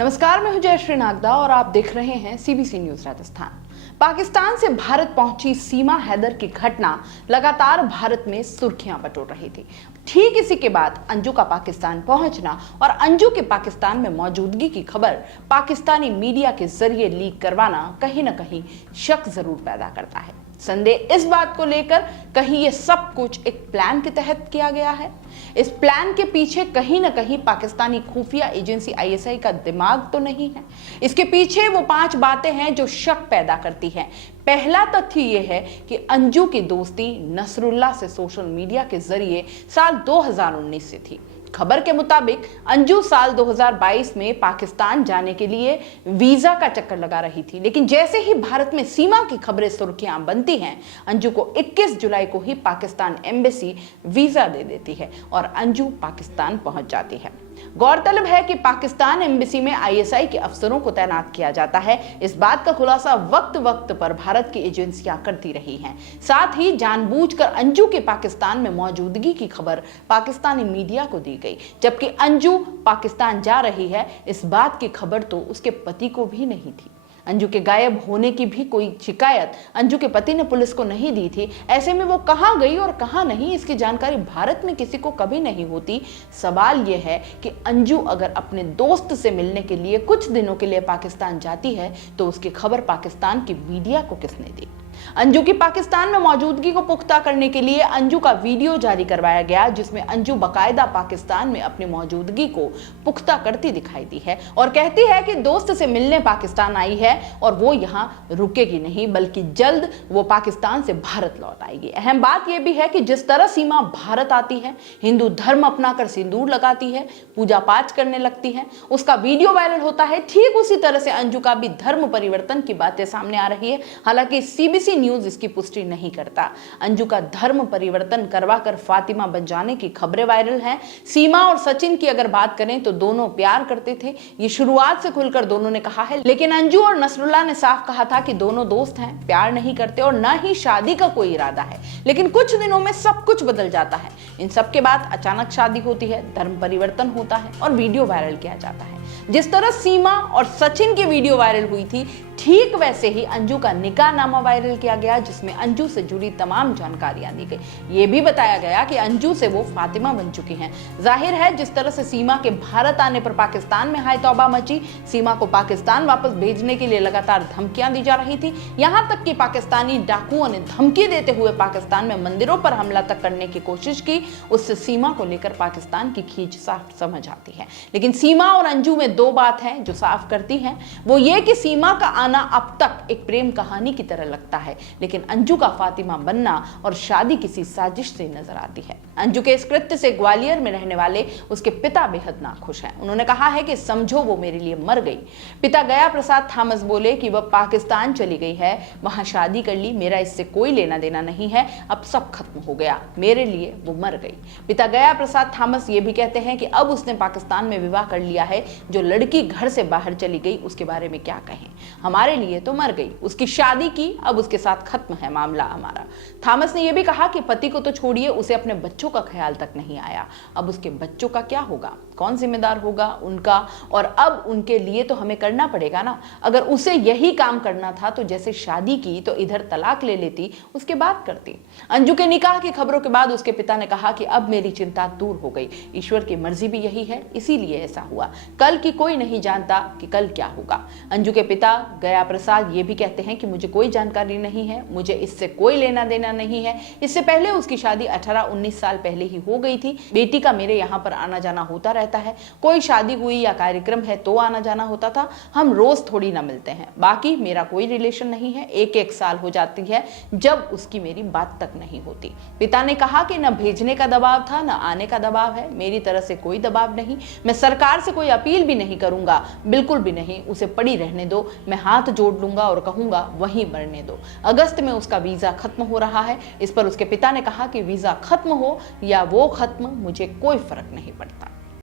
नमस्कार, मैं हूं जयश्री नागदा और आप देख रहे हैं सीबीसी न्यूज राजस्थान। पाकिस्तान से भारत पहुंची सीमा हैदर की घटना लगातार भारत में सुर्खियां बटोर रही थी। ठीक इसी के बाद अंजू का पाकिस्तान पहुंचना और अंजू के पाकिस्तान में मौजूदगी की खबर पाकिस्तानी मीडिया के जरिए लीक करवाना कहीं ना कहीं शक जरूर पैदा करता है। संदेह इस बात को लेकर कहीं ये सब कुछ एक प्लान के तहत किया गया है। इस प्लान के पीछे कहीं ना कहीं पाकिस्तानी खुफिया एजेंसी आईएसआई का दिमाग तो नहीं है। इसके पीछे वो 5 बातें हैं जो शक पैदा करती हैं। पहला तथ्य ये है कि अंजू की दोस्ती नसरुल्लाह से सोशल मीडिया के जरिए साल 2019 से थी। खबर के मुताबिक अंजू साल 2022 में पाकिस्तान जाने के लिए वीजा का चक्कर लगा रही थी, लेकिन जैसे ही भारत में सीमा की खबरें सुर्खियां बनती हैं, अंजू को 21 जुलाई को ही पाकिस्तान एम्बेसी वीजा दे देती है और अंजू पाकिस्तान पहुंच जाती है। गौरतलब है कि पाकिस्तान एम्बेसी में आईएसआई के अफसरों को तैनात किया जाता है। इस बात का खुलासा वक्त वक्त पर भारत की एजेंसियां करती रही हैं। साथ ही जानबूझकर अंजू के पाकिस्तान में मौजूदगी की खबर पाकिस्तानी मीडिया को दी गई, जबकि अंजू पाकिस्तान जा रही है इस बात की खबर तो उसके पति को भी नहीं थी। अंजू के गायब होने की भी कोई शिकायत अंजू के पति ने पुलिस को नहीं दी थी। ऐसे में वो कहां गई और कहां नहीं, इसकी जानकारी भारत में किसी को कभी नहीं होती। सवाल यह है कि अंजू अगर अपने दोस्त से मिलने के लिए कुछ दिनों के लिए पाकिस्तान जाती है तो उसकी खबर पाकिस्तान की मीडिया को किसने दी। अंजू की पाकिस्तान में मौजूदगी को पुख्ता करने के लिए अंजू का वीडियो जारी करवाया गया, जिसमें अंजू बकायदा पाकिस्तान में अपनी मौजूदगी को पुख्ता करती दिखाई दी है और कहती है कि दोस्त से मिलने पाकिस्तान आई है और वो यहां रुकेगी नहीं, बल्कि जल्द वो पाकिस्तान से भारत लौट आएगी। अहम बात यह भी है कि जिस तरह सीमा भारत आती है, हिंदू धर्म अपनाकर सिंदूर लगाती है, पूजा पाठ करने लगती है, उसका वीडियो वायरल होता है। ठीक उसी तरह से अंजू का भी धर्म परिवर्तन की बातें सामने आ रही है। हालांकि सीबीसी न्यूज इसकी पुष्टि नहीं करता। अंजू का धर्म परिवर्तन करवाकर फातिमा बन जाने की खबरें वायरल हैं। सीमा और सचिन की अगर बात करें तो दोनों प्यार करते थे, ये शुरुआत से खुलकर दोनों ने कहा है, लेकिन अंजू और नसरुल्लाह ने साफ कहा था कि दोनों दोस्त हैं, प्यार नहीं करते और ना ही शादी का कोई इरादा है। लेकिन कुछ दिनों में सब कुछ बदल जाता है। इन सब के बाद अचानक शादी होती है, धर्म परिवर्तन होता है और वीडियो वायरल किया जाता है। जिस तरह सीमा और सचिन की वीडियो वायरल हुई थी, ठीक वैसे ही अंजू का निकाहनामा वायरल किया गया, जिसमें अंजू से जुड़ी तमाम जानकारियां दी गई। ये भी बताया गया कि अंजू से वो फातिमा बन चुकी हैं। जाहिर है जिस तरह से सीमा के भारत आने पर पाकिस्तान में हाय तौबा मची, सीमा को पाकिस्तान वापस भेजने के लिए लगातार धमकियां दी जा रही थी। यहां तक कि पाकिस्तानी डाकुओं ने धमकी देते हुए पाकिस्तान में मंदिरों पर हमला तक करने की कोशिश की। उससे सीमा को लेकर पाकिस्तान की खींच साफ समझ आती है। लेकिन सीमा और अंजू में 2 बात है जो साफ करती हैं, वो ये कि सीमा का आना अब तक एक प्रेम कहानी की तरह लगता है, लेकिन अंजू का फातिमा बनना और शादी किसी साजिश से नजर आती है। अंजू के इस कृत्य से ग्वालियर में रहने वाले उसके पिता बेहद नाखुश हैं। उन्होंने कहा है कि समझो वो मेरे लिए मर गई। पिता गया प्रसाद थॉमस बोले कि वह पाकिस्तान चली गई है, वहां शादी कर ली, मेरा इससे कोई लेना देना नहीं है, अब सब खत्म हो गया, मेरे लिए वो मर गई। पिता गया प्रसाद थॉमस ये भी कहते हैं कि अब उसने पाकिस्तान में विवाह कर लिया है, जो लड़की घर से बाहर चली गई उसके बारे में क्या कहें, हमारे लिए तो मर गई, उसकी शादी की, अब उसके साथ खत्म है मामला हमारा। थॉमस ने यह भी कहा कि पति को तो छोड़िए, उसे अपने बच्चों का ख्याल तक नहीं आया, अब उसके बच्चों का क्या होगा, कौन जिम्मेदार होगा उनका, और अब उनके लिए तो हमें करना पड़ेगा ना। अगर उसे यही काम करना था तो जैसे शादी की तो इधर तलाक ले लेती, उसके बाद करती। अंजू के निकाह की खबरों के बाद उसके पिता ने कहा कि अब मेरी चिंता दूर हो गई, ईश्वर की मर्जी भी यही है, इसीलिए ऐसा हुआ, कल की कोई नहीं जानता कि कल क्या होगा। अंजू के पिता गया प्रसाद ये भी कहते हैं कि मुझे कोई जानकारी नहीं है, मुझे इससे कोई लेना देना नहीं है। इससे पहले उसकी शादी 18-19 साल पहले ही हो गई थी। बेटी का मेरे यहाँ पर आना जाना होता रहता है, कोई शादी हुई या कार्यक्रम है तो आना जाना होता था, हम रोज थोड़ी ना मिलते हैं। बाकी मेरा कोई रिलेशन नहीं है। 1-1 साल हो जाती है जब उसकी मेरी बात तक नहीं होती। पिता ने कहा कि न भेजने का दबाव था न आने का दबाव है, मेरी तरह से कोई दबाव नहीं, मैं सरकार से कोई अपील भी नहीं करूंगा, बिल्कुल भी नहीं, उसे पड़ी रहने दो, मैं हाथ जोड़ लूंगा और कहूंगा वहीं मरने दो। अगस्त में उसका वीजा खत्म हो रहा है। इस पर उसके पिता ने कहा कि वीजा खत्म हो या वो खत्म, मुझे कोई फर्क नहीं पड़ता।